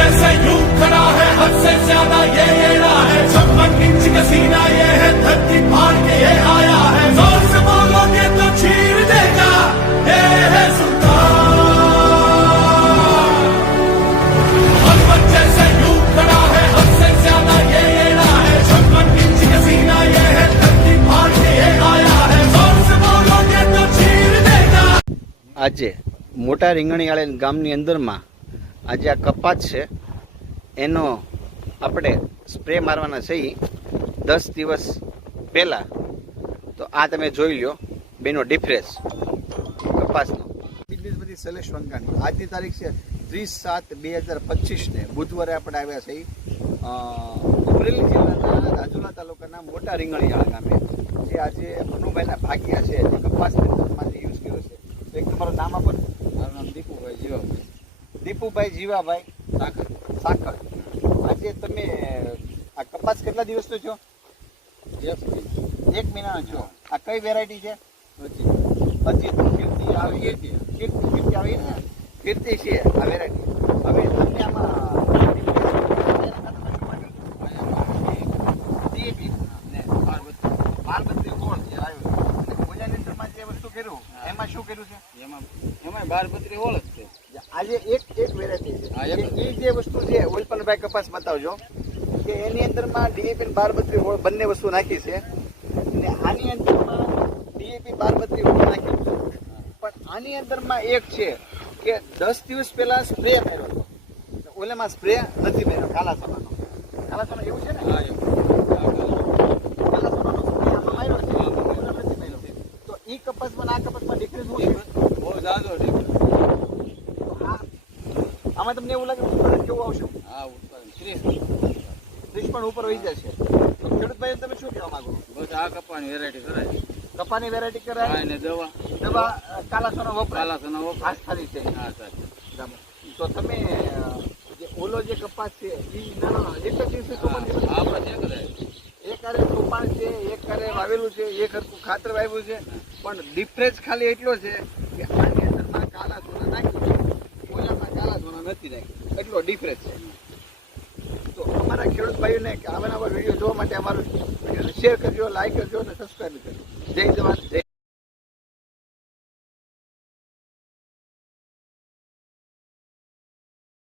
जैसे यूं खड़ा है हद से ज्यादा ये एड़ा है छप्पन इंच का सीना ये है धरती फाड़ के ये आया है जोर से बोलोगे तो चीर देगा ये है सुल्तान मोहम्मद जैसे यूं खड़ा है हद से ज्यादा ये एड़ा है छप्पन इंच का सीना ये है धरती फाड़ के ये आया है जोर से बोलोगे तो चीर देगा આજે મોટા રીંગણીવાળા ગામની અંદરમાં આજે આ કપાસ છે, એનો આપણે સ્પ્રે મારવાના છે દસ દિવસ પહેલાં. તો આ તમે જોઈ લો બેનો ડિફરન્સ કપાસનો. બિઝનેસમાંથી શૈલેષ વંગાણી આજની તારીખ છે ત્રીસ સાત બે હજાર પચીસને. બુધવારે આપણે આવ્યા છે અમરેલી જિલ્લાના રાજુલા તાલુકાના મોટા રીંગણીયાળ ગામે. જે આજે મનુભાઈના ભાગ્યા છે, જે યુઝ કર્યો છે. એક તમારું નામ આપો. મારું નામ દીપુભાઈ, જીવાભાઈ. દીપુભાઈ જીવાભાઈ સાકર સાકર. આજે તમે આ કપાસ કેટલા દિવસનો છો? એક મહિના મહિનાનો છો. આ કઈ વેરાયટી છે? પછી હજી કીર્તિ આવી કીર્તિ. કીર્તિ આવી ને? કીર્તિ છે આ વેરાયટી હવે તમને આમાં એમાં શું કર્યું છે? એમાં એમાં બાર બત્રી ઓળખ જ છે. આજે એક એક વેરાયટી છે. એ જે વસ્તુ છે ઓલપનભાઈ કપાસ બતાવજો કે એની અંદરમાં ડીએપી બાર બત્રી હોળ બંને વસ્તુ નાખી છે. અને આની અંદરમાં ડીએપી બાર બત્રી હોળ નાખી છે. પણ આની અંદરમાં એક છે કે દસ દિવસ પહેલા સ્પ્રે કર્યો હતો. ઓલેમાં સ્પ્રે નથી કર્યો કાલા સોના એવું છે ને? હા નથી તો ઈ કપાસમાં આ કપાસમાં ડિફરન્સ શું છે? બહુ જાદો difference. આમાં તમને એવું લાગે ઉત્પાદન કેવું આવશે? હા ઉત્પાદન ત્રીસ ત્રીસ પણ ઉપર વહી જશે. તો ખેડૂત ભાઈ તમે શું કહેવા માંગો બસ આ કપાની વેરાયટી કરાય. કપાની વેરાયટી કરાય? અને દવા. દવા કાલાસોનો કાલા સોનો વપરાય? કાલાસોનો સના વપરાય. આ સારી છે? હા સર. તો તમે જે ઓલો જે કપાસ છે એ ના એક જ દિવસે હા તોપણ દિવસ આ પછી એક અરે તોપાણ છે એક અરે વાવેલું છે એક હરખું ખાતર વાવ્યું છે. પણ ડિફરન્સ ખાલી એટલો છે કે આની અંદરમાં કાલા સોના નાખી કાલા સોના નથી નાખી એટલો ડિફરન્સ છે. તો અમારા ખેડૂત ભાઈઓને આવા નવા વીડિયો જોવા માટે અમારું શેર કરજો લાઈક કરજો અને સબસ્ક્રાઈબ કરજો. જય જવાન, જય